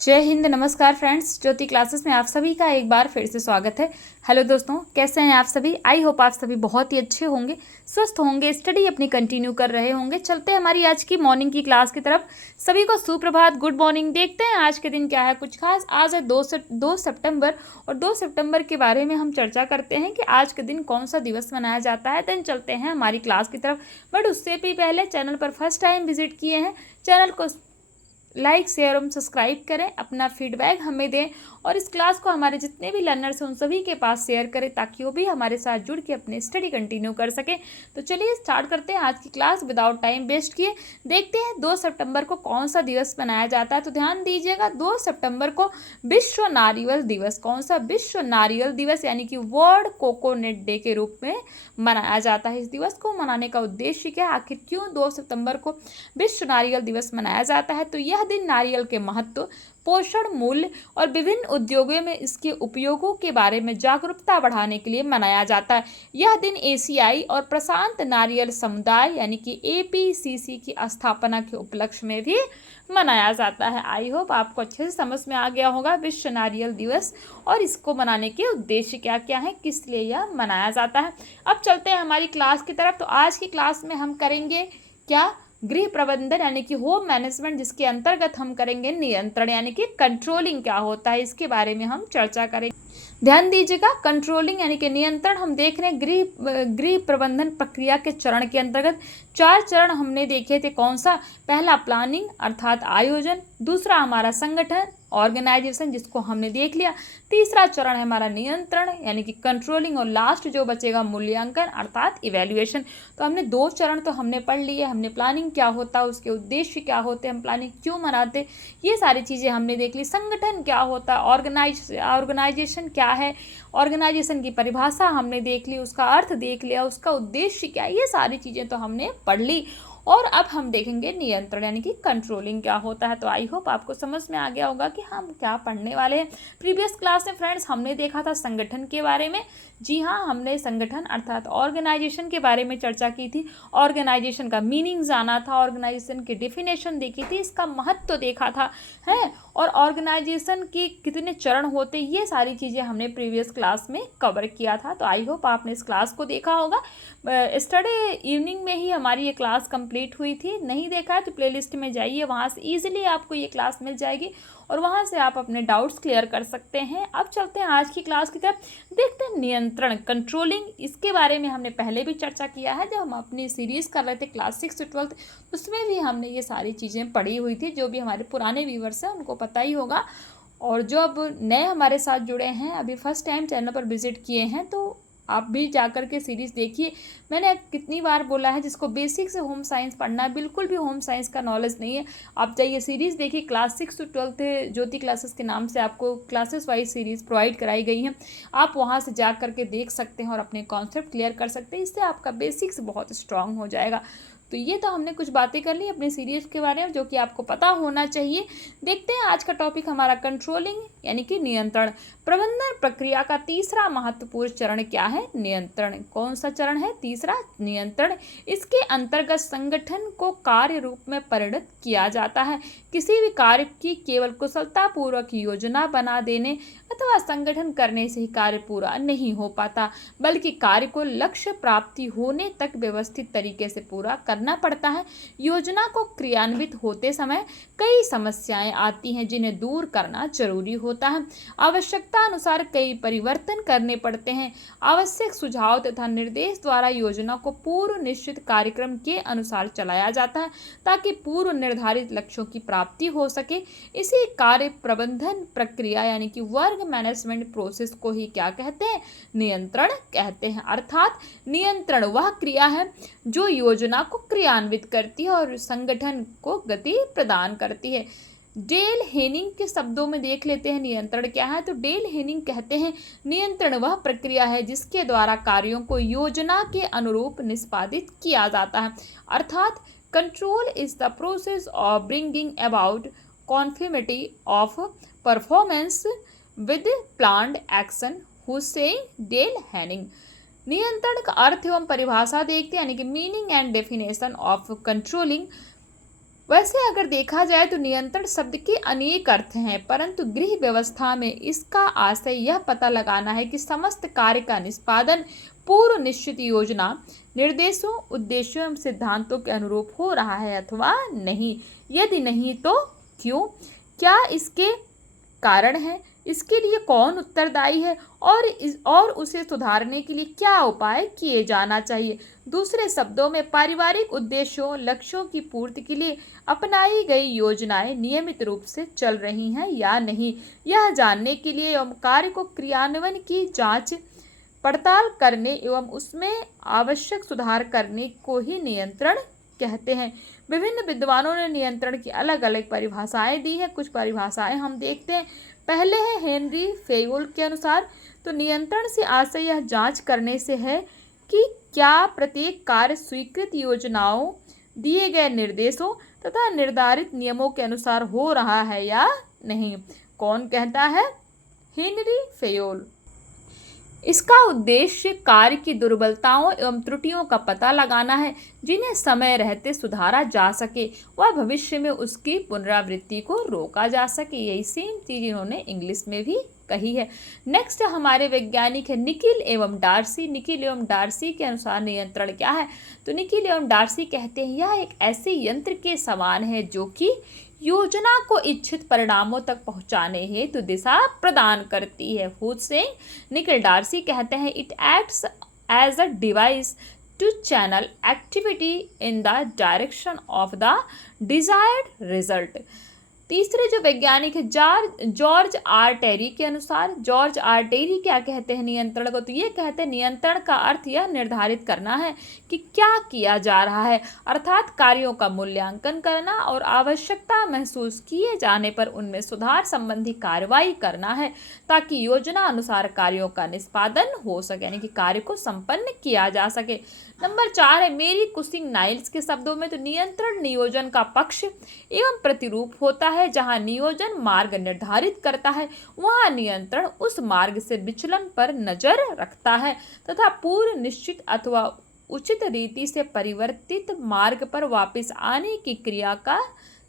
जय हिंद। नमस्कार फ्रेंड्स, ज्योति क्लासेस में आप सभी का एक बार फिर से स्वागत है। हेलो दोस्तों, कैसे हैं आप सभी? आई होप आप सभी बहुत ही अच्छे होंगे, स्वस्थ होंगे, स्टडी अपनी कंटिन्यू कर रहे होंगे। चलते हैं हमारी आज की मॉर्निंग की क्लास की तरफ। सभी को सुप्रभात, गुड मॉर्निंग। देखते हैं आज के दिन क्या है कुछ खास। आज है 2 सितंबर और 2 सितंबर के बारे में हम चर्चा करते हैं कि आज के दिन कौन सा दिवस मनाया जाता है। देन चलते हैं हमारी क्लास की तरफ। बट उससे भी पहले चैनल पर फर्स्ट टाइम विजिट किए हैं, चैनल को लाइक शेयर और सब्सक्राइब करें, अपना फीडबैक हमें दें और इस क्लास को हमारे जितने भी लर्नर्स हैं उन सभी के पास शेयर करें ताकि वो भी हमारे साथ जुड़ के अपनी स्टडी कंटिन्यू कर सकें। तो चलिए स्टार्ट करते हैं आज की क्लास विदाउट टाइम वेस्ट किए। देखते हैं 2 सितंबर को कौन सा दिवस मनाया जाता है। तो ध्यान दीजिएगा, 2 सितंबर को विश्व नारियल दिवस, कौन सा? विश्व नारियल दिवस, यानी कि वर्ल्ड कोकोनट डे के रूप में मनाया जाता है। इस दिवस को मनाने का उद्देश्य क्या है? आखिर क्यों 2 सितंबर को विश्व नारियल दिवस मनाया जाता है? तो यह दिन नारियल के महत्व, पोषण मूल्य और विभिन्न उद्योगों में इसके उपयोगों के बारे में जागरूकता बढ़ाने के लिए मनाया जाता है। यह दिन एशियाई और प्रशांत नारियल समुदाय यानी कि एपीसीसी की स्थापना के उपलक्ष्य में भी मनाया जाता है। आई होप आपको अच्छे से समझ में आ गया होगा विश्व नारियल दिवस और इसको मनाने के उद्देश्य क्या क्या है, किस लिए यह मनाया जाता है। अब चलते हैं हमारी क्लास की तरफ। तो आज की क्लास में हम करेंगे क्या? गृह प्रबंधन यानी कि होम मैनेजमेंट, जिसके अंतर्गत हम करेंगे नियंत्रण यानी कि कंट्रोलिंग क्या होता है, इसके बारे में हम चर्चा करेंगे। ध्यान दीजिएगा, कंट्रोलिंग यानी कि नियंत्रण हम देख रहे हैं गृह प्रबंधन प्रक्रिया के चरण के अंतर्गत। 4 चरण हमने देखे थे। कौन सा? पहला प्लानिंग अर्थात आयोजन, दूसरा हमारा संगठन ऑर्गेनाइजेशन, जिसको हमने देख लिया, तीसरा चरण है हमारा नियंत्रण यानी कि कंट्रोलिंग, और लास्ट जो बचेगा मूल्यांकन अर्थात इवैल्यूएशन। तो हमने 2 चरण तो हमने पढ़ लिए। हमने प्लानिंग क्या होता है, उसके उद्देश्य क्या होते हैं, हम प्लानिंग क्यों मनाते, ये सारी चीज़ें हमने देख ली। संगठन क्या होता है, ऑर्गेनाइजेशन क्या है, ऑर्गेनाइजेशन की परिभाषा हमने देख ली, उसका अर्थ देख लिया, उसका उद्देश्य क्या है, ये सारी चीज़ें तो हमने पढ़ ली। और अब हम देखेंगे नियंत्रण यानी कि कंट्रोलिंग क्या होता है। तो आई होप आपको समझ में आ गया होगा कि हम क्या पढ़ने वाले हैं। प्रीवियस क्लास में फ्रेंड्स हमने देखा था संगठन के बारे में। जी हाँ, हमने संगठन अर्थात ऑर्गेनाइजेशन के बारे में चर्चा की थी। ऑर्गेनाइजेशन का मीनिंग जाना था, ऑर्गेनाइजेशन की डेफिनेशन देखी थी, इसका महत्व देखा था है, और ऑर्गेनाइजेशन के कितने चरण होते, ये सारी चीज़ें हमने प्रीवियस क्लास में कवर किया था। तो आई होप आपने इस क्लास को देखा होगा। स्टडी इवनिंग में ही हमारी ये क्लास कंप्लीट हुई थी। नहीं देखा है तो प्लेलिस्ट में जाइए, वहाँ से ईजिली आपको ये क्लास मिल जाएगी और वहाँ से आप अपने डाउट्स क्लियर कर सकते हैं। अब चलते हैं आज की क्लास की तरफ। देखते हैं नियंत्रण कंट्रोलिंग, इसके बारे में हमने पहले भी चर्चा किया है जब हम अपनी सीरीज़ कर रहे थे क्लास 6 से 12, उसमें भी हमने ये सारी चीज़ें पढ़ी हुई थी। जो भी हमारे पुराने व्यूवर्स हैं उनको पता ही होगा, और जो अब नए हमारे साथ जुड़े हैं, अभी फर्स्ट टाइम चैनल पर विजिट किए हैं, तो आप भी जाकर के सीरीज़ देखिए। मैंने कितनी बार बोला है, जिसको बेसिक से होम साइंस पढ़ना है, बिल्कुल भी होम साइंस का नॉलेज नहीं है, आप जाइए सीरीज़ देखिए। क्लास 6 से 12 ज्योति क्लासेस के नाम से आपको क्लासेस वाइज सीरीज़ प्रोवाइड कराई गई हैं। आप वहाँ से जा करके देख सकते हैं और अपने कॉन्सेप्ट क्लियर कर सकते हैं। इससे आपका बेसिक्स बहुत स्ट्रांग हो जाएगा। तो ये तो हमने कुछ बातें कर ली अपनी सीरीज़ के बारे में जो कि आपको पता होना चाहिए। देखते हैं आज का टॉपिक हमारा कंट्रोलिंग यानी कि नियंत्रण। प्रबंधन प्रक्रिया का तीसरा महत्वपूर्ण चरण क्या है? नियंत्रण। कौन सा चरण है? तीसरा, नियंत्रण। इसके अंतर्गत संगठन को कार्य रूप में परिणत किया जाता है। किसी भी कार्य की केवल कुशलतापूर्वक योजना बना देने अथवा संगठन करने से ही कार्य पूरा नहीं हो पाता, बल्कि कार्य को लक्ष्य प्राप्ति होने तक व्यवस्थित तरीके से पूरा करना पड़ता है। योजना को क्रियान्वित होते समय कई समस्याएं आती हैं जिन्हें दूर करना जरूरी होता है। आवश्यकता अनुसार कई परिवर्तन करने पड़ते हैं। आवश्यक सुझाव तथा निर्देश द्वारा योजना को पूर्व निश्चित कार्यक्रम के अनुसार चलाया जाता है ताकि पूर्व निर्धारित लक्ष्यों की प्राप्ति हो सके। इसी कार्य प्रबंधन प्रक्रिया यानी कि वर्क मैनेजमेंट प्रोसेस को ही क्या कहते हैं? नियंत्रण कहते हैं। अर्थात नियंत्रण वह क्रिया है जो योजना को क्रियान्वित करती है और संगठन को गति प्रदान करती है। डेल हेनिंग के शब्दों में देख लेते हैं नियंत्रण क्या है। तो डेल हेनिंग कहते हैं नियंत्रण वह प्रक्रिया है जिसके द्वारा कार्यों को योजना के अनुरूप निष्पादित किया जाता है। अर्थात control is the process of bringing about conformity of performance with planned action, who saying Dale Henning. नियंत्रण का अर्थ एवं परिभाषा देखते हैं यानी कि meaning and definition of controlling. वैसे अगर देखा जाए तो नियंत्रण शब्द के अनेक अर्थ हैं, परंतु गृह व्यवस्था में इसका आशय यह पता लगाना है कि समस्त कार्य का निष्पादन पूर्व निश्चित योजना, निर्देशों, उद्देश्यों एवं सिद्धांतों के अनुरूप हो रहा है अथवा नहीं। यदि नहीं तो क्यों, क्या इसके कारण है, इसके लिए कौन उत्तरदायी है और उसे सुधारने के लिए क्या उपाय किए जाना चाहिए। दूसरे शब्दों में पारिवारिक उद्देश्यों, लक्ष्यों की पूर्ति के लिए अपनाई गई योजनाएं नियमित रूप से चल रही हैं या नहीं, यह जानने के लिए एवं कार्य को क्रियान्वयन की जांच पड़ताल करने एवं उसमें आवश्यक सुधार करने को ही नियंत्रण कहते हैं। विभिन्न विद्वानों ने नियंत्रण की अलग अलग परिभाषाएं दी हैं। कुछ परिभाषाएं हम देखते हैं। पहले है हेनरी फेयोल के अनुसार, तो नियंत्रण से आशय यह जांच करने से है कि क्या प्रत्येक कार्य स्वीकृत योजनाओं, दिए गए निर्देशों तथा निर्धारित नियमों के अनुसार हो रहा है या नहीं। कौन कहता है? Henry Fayol. इसका उद्देश्य कार्य की दुर्बलताओं एवं त्रुटियों का पता लगाना है, जिन्हें समय रहते सुधारा जा सके व भविष्य में उसकी पुनरावृत्ति को रोका जा सके। यही सेम चीज इन्होंने इंग्लिश में भी कही है। नेक्स्ट हमारे वैज्ञानिक है निकिल एवं डार्सी। निकिल एवं डार्सी के अनुसार नियंत्रण क्या है? तो निकिल एवं डार्सी कहते हैं यह एक ऐसे यंत्र के समान है जो कि योजना को इच्छित परिणामों तक पहुंचाने हेतु दिशा प्रदान करती है। खुद से निकिल डार्सी कहते हैं it acts as a device to channel activity in the direction of the desired result. तीसरे जो वैज्ञानिक है जॉर्ज आर टेरी के अनुसार, जॉर्ज आर टेरी क्या कहते हैं नियंत्रण को? तो ये कहते हैं नियंत्रण का अर्थ यह निर्धारित करना है कि क्या किया जा रहा है, अर्थात कार्यों का मूल्यांकन करना और आवश्यकता महसूस किए जाने पर उनमें सुधार संबंधी कार्रवाई करना है, ताकि योजना अनुसार कार्यों का निष्पादन हो सके, यानी कि कार्य को संपन्न किया जा सके। नंबर 4 है मेरी कुसिंग नाइल्स के शब्दों में, तो नियंत्रण नियोजन का पक्ष एवं प्रतिरूप होता है। जहां नियोजन मार्ग निर्धारित करता है, वहां नियंत्रण उस मार्ग से विचलन पर नजर रखता है तथा पूर्व निश्चित अथवा उचित रीति से परिवर्तित मार्ग पर वापस आने की क्रिया का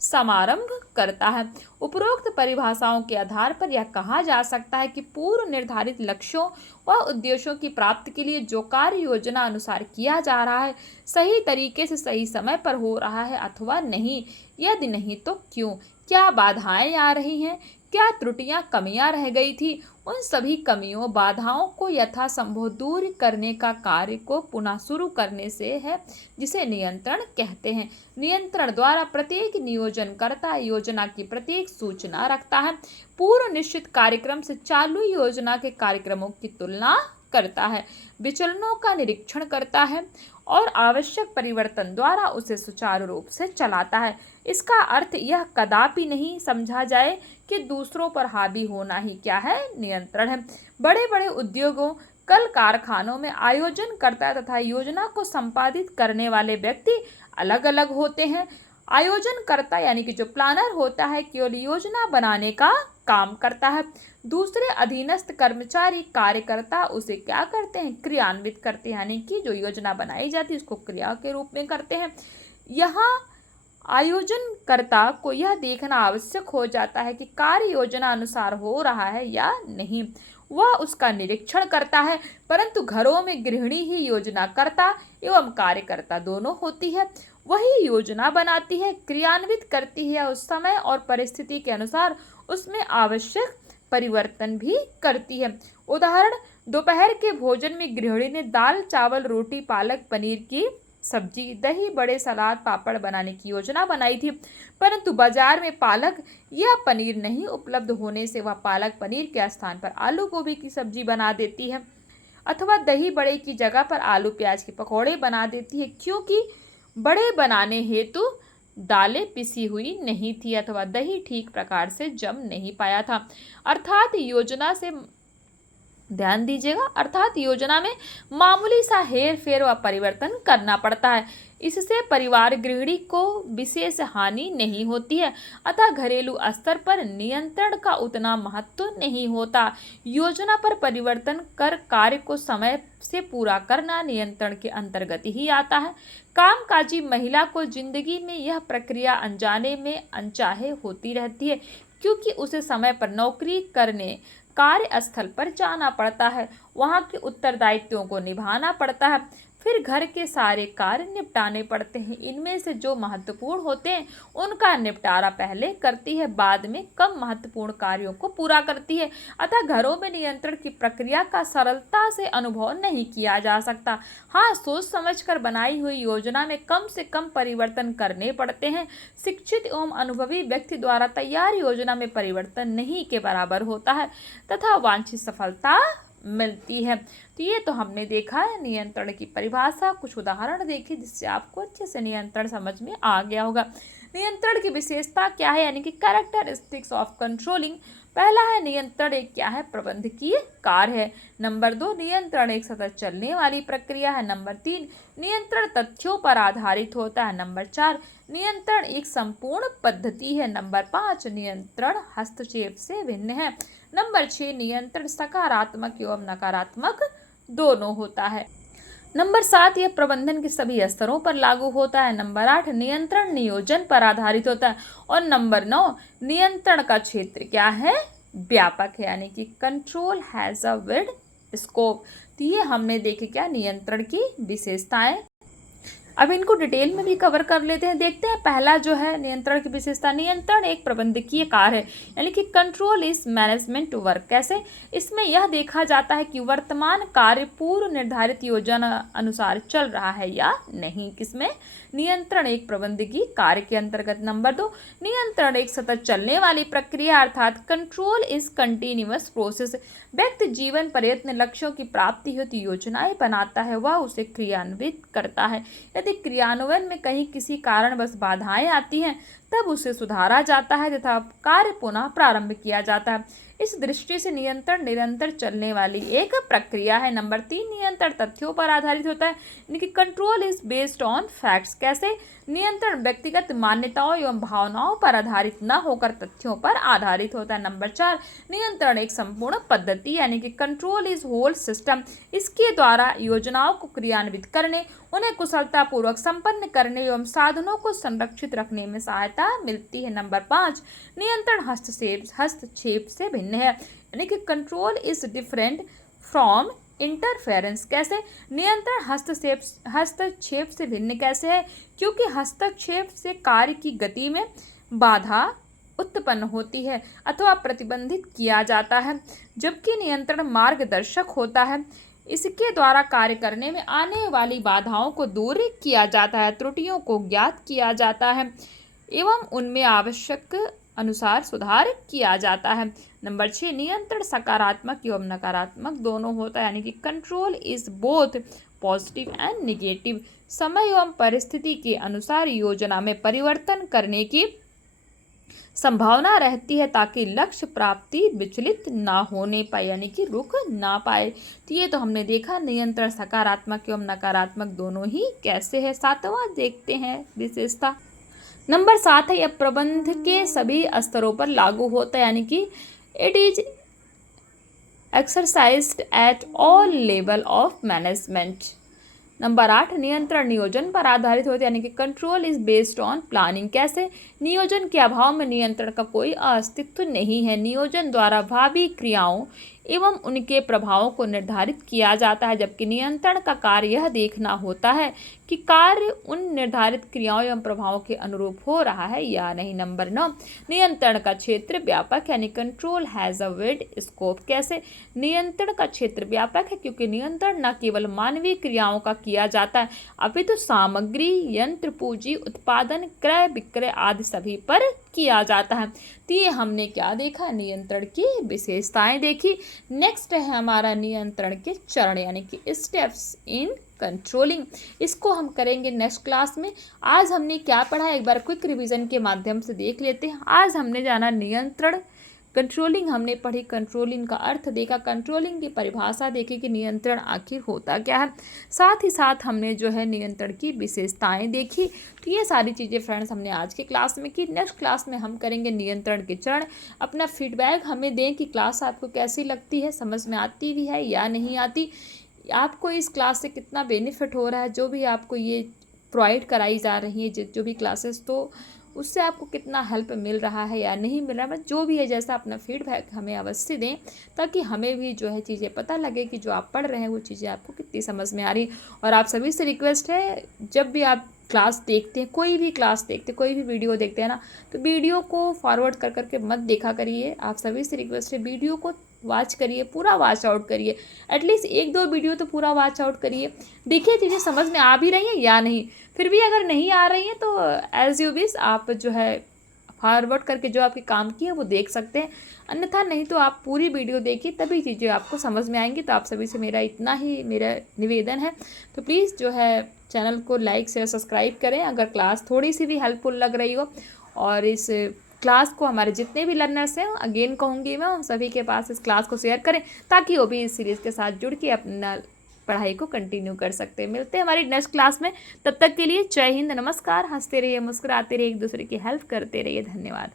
समारंभ करता है। उपरोक्त परिभाषाओं के आधार पर यह कहा जा सकता है कि पूर्व निर्धारित लक्ष्यों व उद्देश्यों की प्राप्ति के लिए जो कार्य योजना अनुसार किया जा रहा है, सही तरीके से सही समय पर हो रहा है अथवा नहीं। यदि नहीं तो क्यों, क्या बाधाएं आ रही हैं, क्या त्रुटियां, कमियां रह गई थी, उन सभी कमियों, बाधाओं को यथासंभव दूर करने का कार्य को पुनः शुरू करने से है, जिसे नियंत्रण कहते हैं। नियंत्रण द्वारा प्रत्येक नियोजनकर्ता योजना की प्रत्येक सूचना रखता है, पूर्व निश्चित कार्यक्रम से चालू योजना के कार्यक्रमों की तुलना करता है, विचलनों का निरीक्षण करता है और आवश्यक परिवर्तन द्वारा उसे सुचारू रूप से चलाता है। इसका अर्थ यह कदापि नहीं समझा जाए कि दूसरों पर हावी होना ही क्या है, नियंत्रण है। बड़े बड़े उद्योगों, कल कारखानों में आयोजनकर्ता तथा योजना को संपादित करने वाले व्यक्ति अलग अलग होते हैं। आयोजनकर्ता यानी कि जो प्लानर होता है, केवल योजना बनाने का काम करता है। दूसरे अधीनस्थ कर्मचारी, कार्यकर्ता उसे क्या करते हैं, क्रियान्वित करते हैं, यानी कि जो योजना बनाई जाती है उसको क्रिया के रूप में करते हैं। यहाँ आयोजनकर्ता को यह देखना आवश्यक हो जाता है कि कार्य योजना अनुसार हो रहा है या नहीं, वह उसका निरीक्षण करता है। परंतु घरों में गृहिणी ही योजनाकर्ता एवं कार्यकर्ता दोनों होती है। वही योजना बनाती है, क्रियान्वित करती है, उस समय और परिस्थिति के अनुसार उसमें आवश्यक परिवर्तन भी करती है। उदाहरण, दोपहर के भोजन में गृहिणी ने दाल, चावल, रोटी, पालक पनीर की सब्जी, दही, बड़े, सलाद, पापड़ बनाने की योजना बनाई थी, परंतु बाजार में पालक या पनीर नहीं उपलब्ध होने से वह पालक पनीर के स्थान पर आलू गोभी की सब्जी बना देती है अथवा दही बड़े की जगह पर आलू प्याज के पकौड़े बना देती है, क्योंकि बड़े बनाने हेतु दालें पिसी हुई नहीं थी अथवा दही ठीक प्रकार से जम नहीं पाया था। अर्थात योजना से ध्यान दीजिएगा, अर्थात योजना में मामूली सा हेर फेर व परिवर्तन करना पड़ता है। इससे परिवार गृहिणी को विशेष हानि नहीं होती है, अतः घरेलू स्तर पर नियंत्रण का उतना महत्व नहीं होता। योजना पर परिवर्तन कर कार्य को समय से पूरा करना नियंत्रण के अंतर्गत ही आता है। कामकाजी महिला को जिंदगी में यह प्रक्रिया अनजाने में अनचाहे होती रहती है, क्योंकि उसे समय पर नौकरी करने कार्यस्थल पर जाना पड़ता है, वहाँ के उत्तरदायित्वों को निभाना पड़ता है, फिर घर के सारे कार्य निपटाने पड़ते हैं। इनमें से जो महत्वपूर्ण होते हैं उनका निपटारा पहले करती है, बाद में कम महत्वपूर्ण कार्यों को पूरा करती है। अतः घरों में नियंत्रण की प्रक्रिया का सरलता से अनुभव नहीं किया जा सकता। हाँ, सोच समझकर बनाई हुई योजना में कम से कम परिवर्तन करने पड़ते हैं। शिक्षित एवं अनुभवी व्यक्ति द्वारा तैयार योजना में परिवर्तन नहीं के बराबर होता है तथा वांछित सफलता मिलती है। तो ये तो हमने देखा है नियंत्रण की परिभाषा, कुछ उदाहरण देखे जिससे आपको अच्छे से नियंत्रण समझ में आ गया होगा। नियंत्रण की विशेषता क्या है, यानी कि कैरेक्टरिस्टिक्स ऑफ कंट्रोलिंग। पहला है नियंत्रण एक क्या है, प्रबंधकीय कार्य है। नंबर 2, नियंत्रण एक सतत चलने वाली प्रक्रिया है। नंबर 3, नियंत्रण तथ्यों पर आधारित होता है। नंबर 4, नियंत्रण एक संपूर्ण पद्धति है। नंबर 5, नियंत्रण हस्तक्षेप से भिन्न है। नंबर 6, नियंत्रण सकारात्मक एवं नकारात्मक दोनों होता है। नंबर 7, यह प्रबंधन के सभी स्तरों पर लागू होता है। नंबर 8, नियंत्रण नियोजन पर आधारित होता है। और नंबर 9, नियंत्रण का क्षेत्र क्या है, व्यापक है, यानी कि control has a wide scope. तो ये हमने देखे क्या नियंत्रण की विशेषताएं। अब इनको डिटेल में भी कवर कर लेते हैं। देखते हैं पहला जो है नियंत्रण की विशेषता, नियंत्रण एक प्रबंधकीय कार्य है, यानी कि कंट्रोल इज मैनेजमेंट वर्क। कैसे, इसमें यह देखा जाता है कि वर्तमान कार्य पूर्व निर्धारित योजना अनुसार चल रहा है या नहीं। किसमें, नियंत्रण एक प्रबंधकीय कार्य के अंतर्गत। नंबर 2, नियंत्रण एक सतत चलने वाली प्रक्रिया, अर्थात कंट्रोल इज कंटिन्यूअस प्रोसेस। व्यक्ति जीवन पर्यंत लक्ष्यों की प्राप्ति हेतु योजनाएं बनाता है, वह उसे क्रियान्वित करता है। यदि क्रियान्वयन में कहीं किसी कारणवश बाधाएं आती हैं तब उसे सुधारा जाता है तथा कार्य पुनः प्रारंभ किया जाता है। इस दृष्टि से नियंत्रण निरंतर चलने वाली एक प्रक्रिया है। नंबर 3, नियंत्रण तथ्यों पर आधारित होता है, यानी कि control is based on facts. कैसे, नियंत्रण व्यक्तिगत मान्यताओं एवं भावनाओं पर आधारित न होकर तथ्यों पर आधारित होता है। नंबर 4, नियंत्रण एक संपूर्ण पद्धति, यानी कि कंट्रोल इज होल सिस्टम। इसके द्वारा योजनाओं को क्रियान्वित करने, उन्हें कुशलतापूर्वक संपन्न करने एवं साधनों को संरक्षित रखने में सहायता मिलती है। नंबर 5, नियंत्रण हस्तक्षेप से भिन्न है, यानी कि control is different from interference. कैसे, नियंत्रण हस्तक्षेप से भिन्न कैसे है, क्योंकि हस्तक्षेप से कार्य की गति में बाधा उत्पन्न होती है अथवा प्रतिबंधित किया जाता है, जबकि नियंत्रण मार्गदर्शक होता है। इसके द्वारा कार्य करने में आने वाली बाधाओं को दूर किया जाता है, त्रुटियों को ज्ञात किया जाता है एवं उनमें आवश्यक अनुसार सुधार किया जाता है। नंबर 6, नियंत्रण सकारात्मक एवं नकारात्मक दोनों होता है, यानी कि control is both positive and negative. समय एवं परिस्थिति के अनुसार योजना में परिवर्तन करने की संभावना रहती है ताकि लक्ष्य प्राप्ति विचलित ना होने पाए, यानी कि रुक ना पाए। तो ये तो हमने देखा नियंत्रण सकारात्मक एवं नकारात्मक दोनों ही कैसे है। 7वां देखते हैं विशेषता। नंबर 7 है, यह प्रबंध के सभी स्तरों पर लागू होता है, यानी कि it is exercised at all level of management. Number 8, नियंत्रण नियोजन पर आधारित होता है, यानी कि control is based on planning. कैसे, नियोजन के अभाव में नियंत्रण का कोई अस्तित्व नहीं है। नियोजन द्वारा भावी क्रियाओं एवं उनके प्रभावों को निर्धारित किया जाता है, जबकि नियंत्रण का कार्य यह देखना होता है कि कार्य उन निर्धारित क्रियाओं एवं प्रभावों के अनुरूप हो रहा है या नहीं। नंबर 9, नियंत्रण का क्षेत्र व्यापक, यानी control has a wide scope. कैसे, नियंत्रण का क्षेत्र व्यापक है क्योंकि नियंत्रण न केवल मानवीय क्रियाओं का किया जाता है अपितु सामग्री, यंत्र, पूंजी, उत्पादन, क्रय विक्रय आदि सभी पर किया जाता है। तो ये हमने क्या देखा, नियंत्रण की विशेषताएं देखी। नेक्स्ट है हमारा नियंत्रण के चरण, यानी कि स्टेप्स इन कंट्रोलिंग। इसको हम करेंगे नेक्स्ट क्लास में। आज हमने क्या पढ़ा, एक बार क्विक रिवीजन के माध्यम से देख लेते हैं। आज हमने जाना नियंत्रण कंट्रोलिंग हमने पढ़ी, कंट्रोलिंग का अर्थ देखा, कंट्रोलिंग की परिभाषा देखी कि नियंत्रण आखिर होता क्या है। साथ ही साथ हमने जो है नियंत्रण की विशेषताएं देखी। तो ये सारी चीज़ें फ्रेंड्स हमने आज की क्लास में की। नेक्स्ट क्लास में हम करेंगे नियंत्रण के चरण। अपना फीडबैक हमें दें कि क्लास आपको कैसी लगती है, समझ में आती भी है या नहीं आती, आपको इस क्लास से कितना बेनिफिट हो रहा है, जो भी आपको ये प्रोवाइड कराई जा रही है जो भी क्लासेस, तो उससे आपको कितना हेल्प मिल रहा है या नहीं मिल रहा है। जो भी है जैसा अपना फीडबैक हमें अवश्य दें, ताकि हमें भी जो है चीज़ें पता लगे कि जो आप पढ़ रहे हैं वो चीज़ें आपको कितनी समझ में आ रही। और आप सभी से रिक्वेस्ट है, जब भी आप क्लास देखते हैं, कोई भी क्लास देखते हैं, कोई भी वीडियो देखते हैं ना, तो वीडियो को फॉरवर्ड कर करके मत देखा करिए। आप सभी से रिक्वेस्ट है, वीडियो को वॉच करिए, पूरा वॉच आउट करिए, एटलीस्ट 1-2 वीडियो तो पूरा वॉच आउट करिए। देखिए चीज़ें समझ में आ भी रही हैं या नहीं। फिर भी अगर नहीं आ रही हैं तो एज यू विश आप जो है फॉरवर्ड करके जो आपके काम की है वो देख सकते हैं, अन्यथा नहीं तो आप पूरी वीडियो देखिए, तभी चीज़ें आपको समझ में आएंगी। तो आप सभी से मेरा इतना ही मेरा निवेदन है, तो प्लीज़ जो है चैनल को लाइक शेयर सब्सक्राइब करें अगर क्लास थोड़ी सी भी हेल्पफुल लग रही हो। और इस क्लास को हमारे जितने भी लर्नर्स हैं, अगेन कहूँगी मैं, उन सभी के पास इस क्लास को शेयर करें, ताकि वो भी इस सीरीज़ के साथ जुड़ के अपना पढ़ाई को कंटिन्यू कर सकते हैं। मिलते हैं हमारी नेक्स्ट क्लास में, तब तक के लिए जय हिंद, नमस्कार। हंसते रहिए, मुस्कुराते रहिए, एक दूसरे की हेल्प करते रहिए। धन्यवाद।